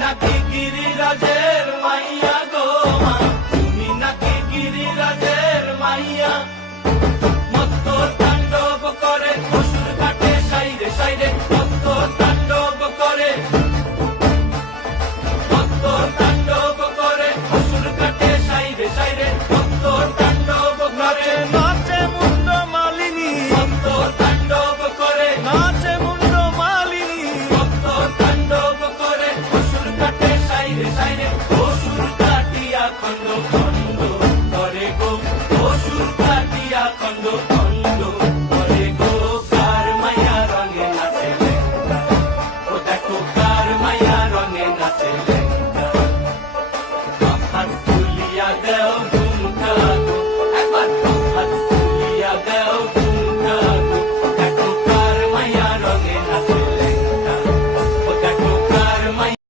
নাকি গিরিরাজের মাইয়া গো মা, তুমি নাকি গিরিরাজের মাইয়া। মত্ত তাণ্ডব করে অসুর কাটে সাইরে সাইরে, মত্ত তাণ্ডব করে, মত্ত তাণ্ডব করে অসুর কাটে সাইরে সাইরে, মত্ত তাণ্ডব করে। নাচে মুন্ড মালিনী, মত্ত তাণ্ডব করে, নাচে মুন্ড মালিনী, মত্ত তাণ্ডব করে অসুর কাটে সাইরে সাইরে, অসুর কাটিয়া খণ্ড